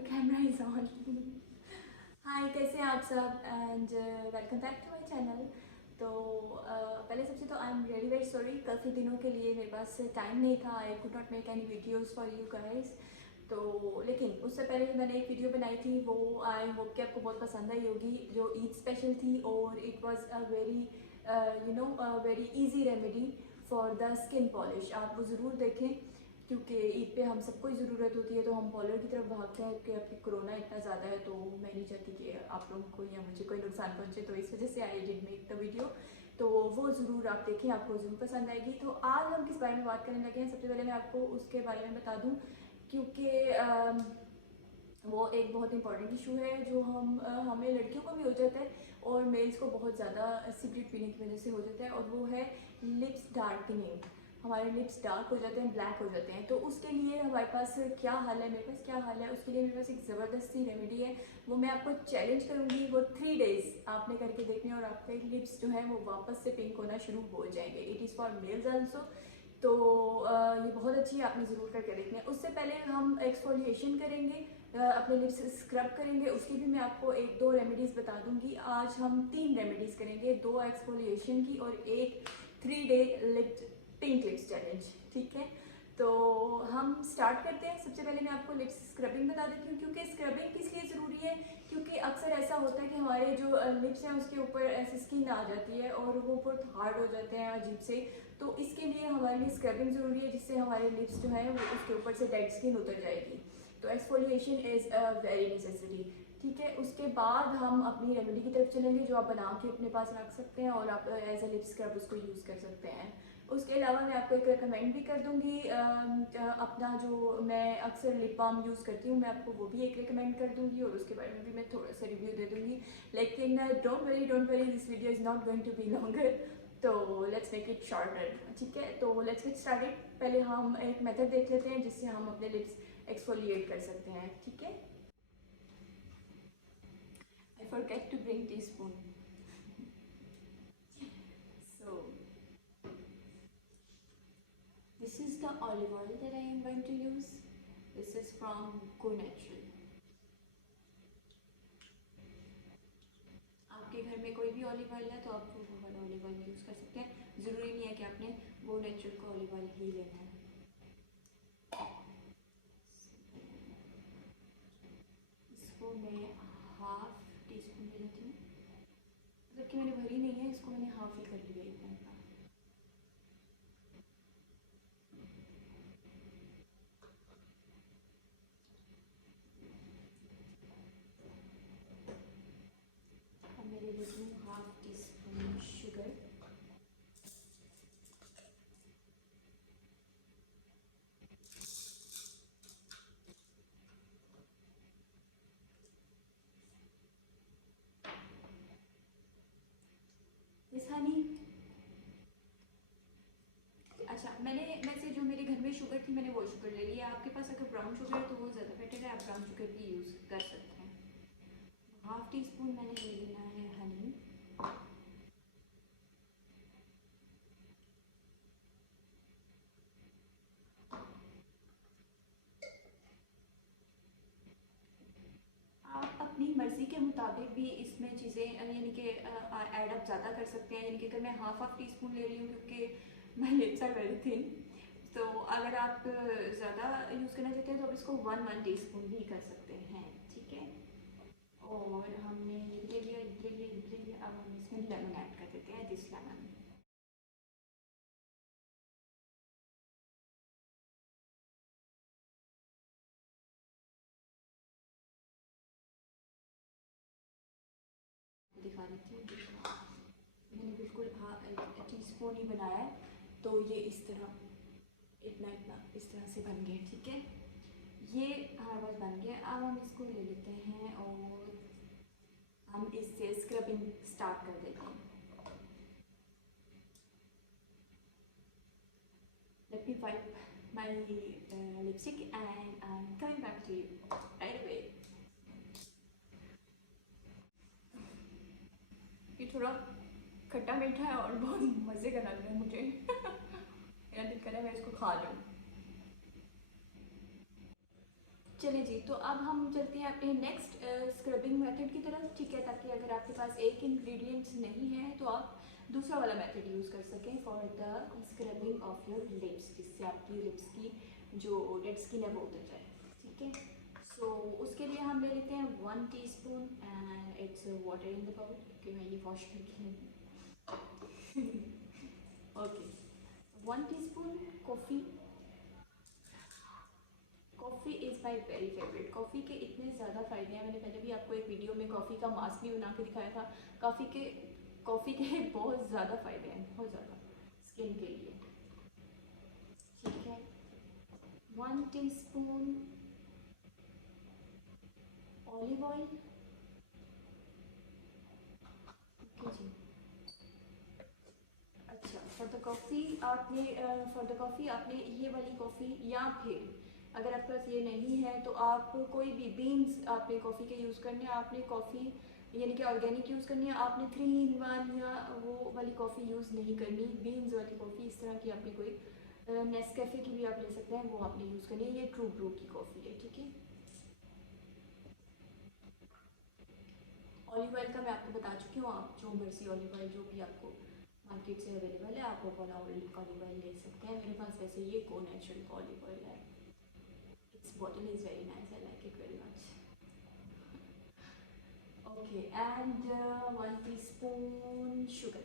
The camera is on. Hi, कैसे हैं आप सब and welcome back to my channel. तो पहले सबसे तो I am really very sorry, काफ़ी दिनों के लिए मेरे पास टाइम नहीं था। I could not make any videos for you guys. तो लेकिन उससे पहले मैंने एक वीडियो बनाई थी, वो आई होप कि आपको बहुत पसंद आई होगी, जो ईद स्पेशल थी। और it was a very very easy remedy for the skin polish. आप वो ज़रूर देखें, क्योंकि ईद पे हम सबको ही ज़रूरत होती है, तो हम पार्लर की तरफ भागते हैं कि अभी कोरोना इतना ज़्यादा है, तो मैं नहीं चाहती कि आप लोगों को या मुझे कोई नुकसान पहुंचे, तो इस वजह से I did make the video. तो वो ज़रूर आप देखें, आपको ज़रूर पसंद आएगी। तो आज हम किस बारे में बात करने लगे हैं, सबसे पहले मैं आपको उसके बारे में बता दूँ, क्योंकि वो एक बहुत इंपॉर्टेंट इशू है जो हमें लड़कियों को भी हो जाता है और मेल्स को बहुत ज़्यादा सिगरेट पीने की वजह से हो जाता है, और वो है लिप्स डार्कनिंग। हमारे लिप्स डार्क हो जाते हैं, ब्लैक हो जाते हैं। तो उसके लिए हमारे पास क्या हल है, मेरे पास क्या हल है, उसके लिए मेरे पास एक ज़बरदस्त सी रेमेडी है। वो मैं आपको चैलेंज करूँगी, वो 3 डेज़ आपने करके देखने और आपके लिप्स जो है वो वापस से पिंक होना शुरू हो जाएंगे। It is for mails also. तो ये बहुत अच्छी है, आपने ज़रूर करके देखनी है। उससे पहले हम एक्सफोलिएशन करेंगे, अपने लिप्स स्क्रब करेंगे। उसकी भी मैं आपको एक दो रेमेडीज़ बता दूंगी। आज हम 3 रेमेडीज़ करेंगे, 2 एक्सफोलिएशन की और एक 3 day lip pink lips challenge, ठीक है। तो हम स्टार्ट करते हैं। सबसे पहले मैं आपको लिप्स स्क्रबिंग बता देती हूँ, क्योंकि स्क्रबिंग किस लिए ज़रूरी है, क्योंकि अक्सर ऐसा होता है कि हमारे जो लिप्स हैं उसके ऊपर ऐसी स्किन आ जाती है और वो बहुत हार्ड हो जाते हैं अजीब से। तो इसके लिए हमारे लिए स्क्रबिंग ज़रूरी है, जिससे हमारे लिप्स जो है वो उसके ऊपर से डेड स्किन उतर जाएगी। तो एक्सफोलिएशन इज़ वेरी नेसेसरी, ठीक है। उसके बाद हम अपनी रेमेडी की तरफ चलेंगे, जो आप बना के अपने पास रख सकते हैं और आप एज ए लिप स्क्रब उसको यूज़ कर सकते हैं। उसके अलावा मैं आपको एक रिकमेंड भी कर दूंगी, अपना जो मैं अक्सर लिप बाम यूज़ करती हूँ, मैं आपको वो भी एक रिकमेंड कर दूंगी और उसके बारे में भी मैं थोड़ा सा रिव्यू दे दूंगी। लेकिन don't worry, this video is not going to be longer, तो लेट्स मेक इट शॉर्टर, ठीक है। तो लेट्स गेट स्टार्टेड। पहले हम एक मेथड देख लेते हैं जिससे हम अपने लिप्स एक्सफोलिएट कर सकते हैं, ठीक है। I forget to bring tea spoon, so this is the olive oil that I am going to use. This is from Go Natural. आपके घर में कोई भी ऑलिव ऑयल है तो आप वो वाला ऑलिव ऑयल यूज़ कर सकते हैं। ज़रूरी नहीं है कि आपने गो नेचुरल का ऑलिव ऑयल ही लेना है। इसको मैं हाफ टी स्पून ले लेती हूँ, मतलब कि मैंने भरी नहीं है, इसको मैंने हाफ ही कर लिया इतना का। अब मैं ले लेती हूँ half tea spoon sugar. This Honey. अच्छा, मैंने वैसे जो मेरे घर में शुगर थी मैंने वो शुगर ले लिया। आपके पास अगर ब्राउन शुगर है तो वो ज़्यादा बेटर है, आप ब्राउन शुगर भी यूज़ कर सकते हैं। हाफ टी स्पून मैंने ले लेना है हनी। आप अपनी मर्ज़ी के मुताबिक भी इसमें चीज़ें यानी कि ऐड अप ज़्यादा कर सकते हैं। यानी कि अगर मैं हाफ टी स्पून ले रही हूँ, क्योंकि my lips are very thin, तो अगर आप ज़्यादा यूज़ करना चाहते हैं तो आप इसको 1 टी स्पून भी कर सकते हैं, ठीक है। और हमने ये ले लिया, ये ले लिया, ये ले लिया। अब हम इसमें लेमन ऐड कर देते हैं, दिस लेमन। दिखा देती हूँ, मैंने बिल्कुल हाँ 1 टी स्पून ही बनाया है, तो ये इस तरह इतना इतना इस तरह से बन गया, ठीक है। ये हमारे पास बन गया। अब हम इसको ले लेते हैं और हम इससे स्क्रबिंग स्टार्ट कर देते हैं। Let me wipe my lipstick and I am coming back to you right away. ये थोड़ा खट्टा मीठा है और बहुत मज़े का लग रहा है मुझे। मेरा दिल कर रहा है मैं इसको खा लूँ। चलिए जी, तो अब हम चलते हैं अपने नेक्स्ट स्क्रबिंग मेथड की तरफ, ठीक है, ताकि अगर आपके पास एक इंग्रेडिएंट्स नहीं है तो आप दूसरा वाला मेथड यूज़ कर सकें for the scrubbing of your lips, जिससे आपकी लिप्स की जो डेड स्किन है वो उतर जाए, ठीक है। सो उसके लिए हम ले लेते हैं 1 teaspoon and it's water in the bowl, क्योंकि मैं ये वॉश करके नहीं okay. 1 teaspoon coffee. Coffee is my very favourite. Coffee के इतने ज़्यादा फ़ायदे हैं, मैंने पहले भी आपको एक वीडियो में कॉफ़ी का मास्क भी बना के दिखाया था। कॉफ़ी के बहुत ज़्यादा फ़ायदे हैं, बहुत ज़्यादा स्किन के लिए, ठीक है। 1 टीस्पून ऑलिव ऑयल, ओके जी। अच्छा, फॉर द कॉफ़ी आपने ये वाली कॉफ़ी, या फिर अगर आपके पास ये नहीं है तो आप कोई भी बीन्स आपने कॉफ़ी के यूज़ करने हैं, आपने कॉफ़ी यानी कि ऑर्गेनिक यूज़ करनी है, आपने 3 in 1 या वो वाली कॉफ़ी यूज़ नहीं करनी। बीन्स वाली कॉफ़ी इस तरह की आपने कोई नेस्कैफ़े की भी आप ले सकते हैं, वो आपने यूज़ करनी है। ये ट्रू ब्रू की कॉफ़ी है, ठीक है। ऑलिव ऑयल का मैं आपको बता चुकी हूँ, आप जो मर्जी ऑलिव ऑयल जो भी आपको मार्केट से अवेलेबल है आप वो वाला ऑलिव ऑयल ले सकते हैं। मेरे पास वैसे ये को नेचुरल का ऑलिव ऑयल है। Its bottle is very nice, I like it very much. Okay, and 1 teaspoon sugar.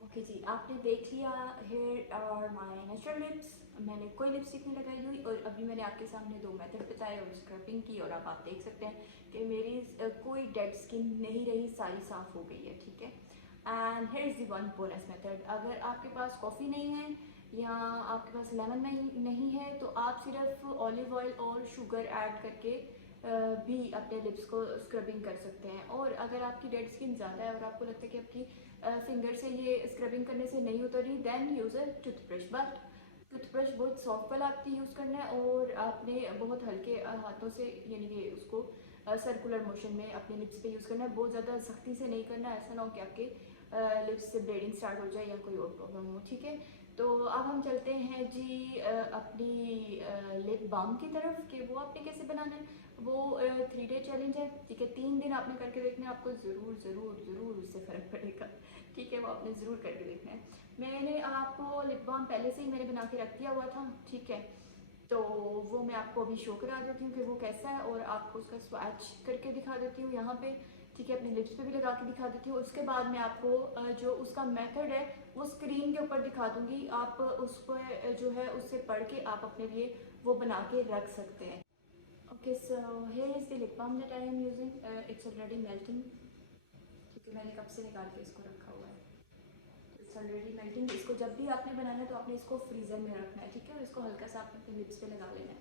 Okay जी, आपने देख लिया हेयर और माय नेचुरल लिप्स। मैंने कोई लिपस्टिक नहीं लगाई हुई और अभी मैंने आपके सामने 2 मेथड बताए और स्क्रबिंग की, और अब आप देख सकते हैं कि मेरी कोई डेड स्किन नहीं रही, सारी साफ़ हो गई है, ठीक है। And here is the one bonus method. अगर आपके पास कॉफ़ी नहीं है या आपके पास लेमन नहीं है तो आप सिर्फ ऑलिव ऑयल और शुगर ऐड करके भी अपने लिप्स को स्क्रबिंग कर सकते हैं। और अगर आपकी डेड स्किन ज़्यादा है और आपको लगता है कि आपकी फिंगर से ये स्क्रबिंग करने से नहीं उतर रही, then use a toothbrush. But toothbrush बहुत सॉफ्ट वाला आपकी यूज़ करना है और आपने बहुत हल्के हाथों से यानी कि उसको सर्कुलर मोशन में अपने लिप्स पे यूज़ करना है, बहुत ज़्यादा सख्ती से नहीं करना है, ऐसा ना हो कि आपके लिप्स से ब्लीडिंग स्टार्ट हो जाए या कोई और प्रॉब्लम हो, ठीक है। तो अब हम चलते हैं जी अपनी लिप बाम की तरफ, कि वो आपने कैसे बनाना है। वो 3 डे चैलेंज है, ठीक है। 3 दिन आपने करके देखना है, आपको ज़रूर ज़रूर ज़रूर उससे फ़र्क पड़ेगा, ठीक है। वो आपने ज़रूर करके देखना है। मैंने आपको लिप बाम पहले से ही मैंने बना के रख दिया हुआ था, ठीक है। तो वो मैं आपको अभी शो करा देती हूँ कि वो कैसा है, और आपको उसका स्वैच करके दिखा देती हूँ यहाँ पे, ठीक है। अपने लिप्स पे भी लगा के दिखा देती हूँ। उसके बाद मैं आपको जो उसका मेथड है वो स्क्रीन के ऊपर दिखा दूँगी, आप उस पर जो है उससे पढ़ के आप अपने लिए वो बना के रख सकते हैं। Okay, so here is the lip balm that I am using, it's already melting, क्योंकि मैंने कब से निकाल के इसको रखा हुआ है। It's already melting. इसको जब भी आपने बनाना है तो आपने इसको फ्रीज़र में रखना है, ठीक है, और इसको हल्का सा आपने अपने लिप्स पे लगा लेना है।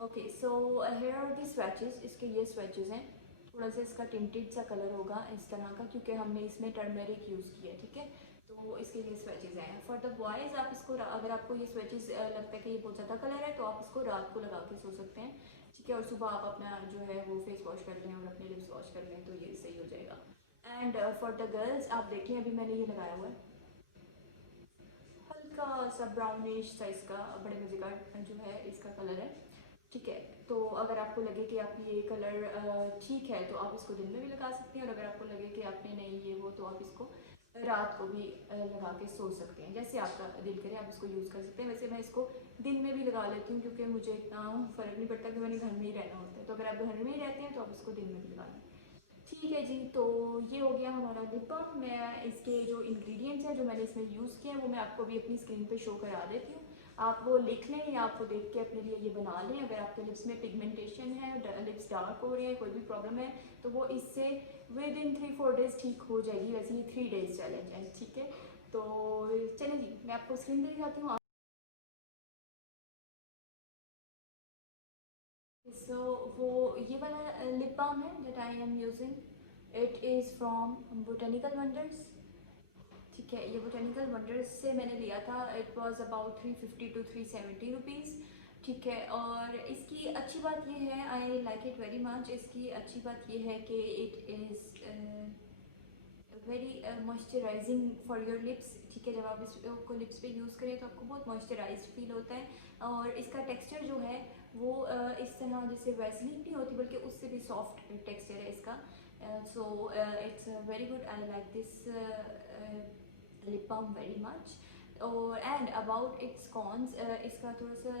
Okay, so here are the swatches. इसके ये स्वैचेस हैं, थोड़ा सा इसका टिंटेड सा कलर होगा इस तरह का, क्योंकि हमने इसमें टर्मेरिक यूज़ किया है, ठीक है। तो इसके ये स्वैचेस हैं। फॉर द बॉयज़ आप इसको अगर आपको ये स्वैचेस लगता है कि ये बहुत ज़्यादा कलर है तो आप इसको रात को लगा के सो सकते हैं, ठीक है। और सुबह आप अपना जो है वो फेस वॉश कर लें और अपने लिप्स वॉश कर लें तो ये सही हो जाएगा। एंड फॉर द गर्ल्स आप देखें, अभी मैंने ये लगाया हुआ है, हल्का सा ब्राउनिश सा इसका बड़े मज़े का जो है इसका कलर है, ठीक है। तो अगर आपको लगे कि आप ये कलर ठीक है तो आप इसको दिन में भी लगा सकते हैं, और अगर आपको लगे कि आपने नहीं ये वो तो आप इसको रात को भी लगा के सो सकते हैं, जैसे आपका दिल करे आप इसको यूज़ कर सकते हैं। वैसे मैं इसको दिन में भी लगा लेती हूँ क्योंकि मुझे इतना फ़र्क नहीं पड़ता कि मैंने घर में ही रहना होता है, तो अगर आप घर में ही रहते हैं तो आप इसको दिन में भी लगा लें, ठीक है जी। तो ये हो गया हमारा लिप बाम। मैं इसके जो इंग्रेडिएंट्स हैं जो मैंने इसमें यूज़ किए हैं वो मैं आपको भी अपनी स्क्रीन पे शो करा देती हूँ, आप वो लिख लें या आप वो देख के अपने लिए ये बना लें। अगर आपके लिप्स में पिगमेंटेशन है, लिप्स डार्क हो रहे हैं, कोई भी प्रॉब्लम है तो वो इससे विद इन 3-4 डेज़ ठीक हो जाएगी। वैसे ये 3 डेज़ चैलेंज है, ठीक है। तो चलिए जी, मैं आपको स्क्रीन पे दिखाती हूँ। सो वो ये वाला लिप बाम है that I am using, it is from Botanical Wonders. ठीक है, ये बोटेनिकल वंडर्स से मैंने लिया था। It was about 350 to 370 rupees. ठीक है, और इसकी अच्छी बात ये है, I like it very much. इसकी अच्छी बात ये है कि it is very moisturising for your lips. ठीक है, जब आप इसको लिप्स पे यूज़ करें तो आपको बहुत मॉइस्चराइज फील होता है। और इसका टेक्सचर जो है वो इस तरह जैसे वैसलीन नहीं होती, बल्कि उससे भी सॉफ्ट टेक्सचर है इसका। So it's very good, I like this lip balm very much. और एंड अबाउट इट्स कॉन्स, इसका थोड़ा सा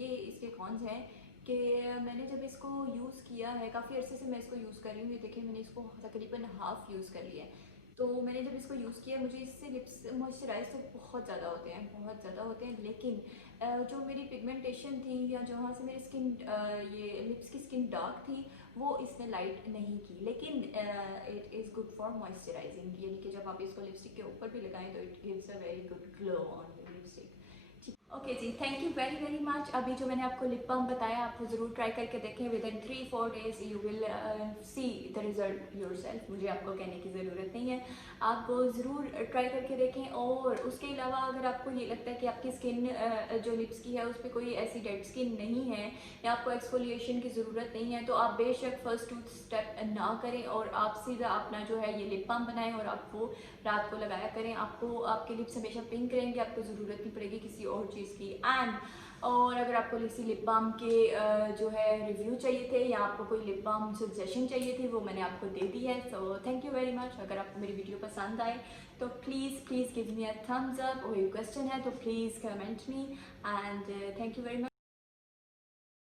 ये इसके कॉन्स हैं कि मैंने जब इसको यूज़ किया है, काफ़ी अर्से से मैं इसको यूज़ कर रही हूँ। ये देखिए, मैंने इसको तकरीबन हाफ़ यूज़ कर लिया है। तो मैंने जब इसको यूज़ किया, मुझे इससे लिप्स मॉइस्चराइज तो बहुत ज़्यादा होते हैं, बहुत ज़्यादा होते हैं। लेकिन जो मेरी पिगमेंटेशन थी, या जहाँ से मेरी स्किन ये लिप्स की स्किन डार्क थी, वो इसने लाइट नहीं की। लेकिन it is good for moisturising, यानी कि जब आप इसको लिपस्टिक के ऊपर भी लगाएं तो it gives a very good glow on your lipstick. Okay जी, thank you very very much. अभी जो मैंने आपको लिप बाम बताया, आप वो ज़रूर ट्राई करके देखें। With in 3-4 days you will see the result your self. मुझे आपको कहने की ज़रूरत नहीं है, आप वो ज़रूर ट्राई करके देखें। और उसके अलावा अगर आपको ये लगता है कि आपकी स्किन जो लिप्स की है उस पर कोई ऐसी डेड स्किन नहीं है, या आपको एक्सफोलिएशन की ज़रूरत नहीं है, तो आप बेशक फर्स्ट 2 स्टेप ना करें और आप सीधा अपना जो है ये लिप बाम बनाएं और आप वो रात को लगाया करें। आपको आपके लिप्स हमेशा पिंक रहेंगे, आपको ज़रूरत नहीं पड़ेगी किसी और चीज़ की। एंड और अगर आपको किसी लिप बाम के जो है रिव्यू चाहिए थे, या आपको कोई लिप बाम सजेशन चाहिए थी, वो मैंने आपको दे दी है। So thank you very much. अगर आपको मेरी वीडियो पसंद आए तो please please give me a thumbs up. कोई क्वेश्चन है तो please comment me. And thank you very much.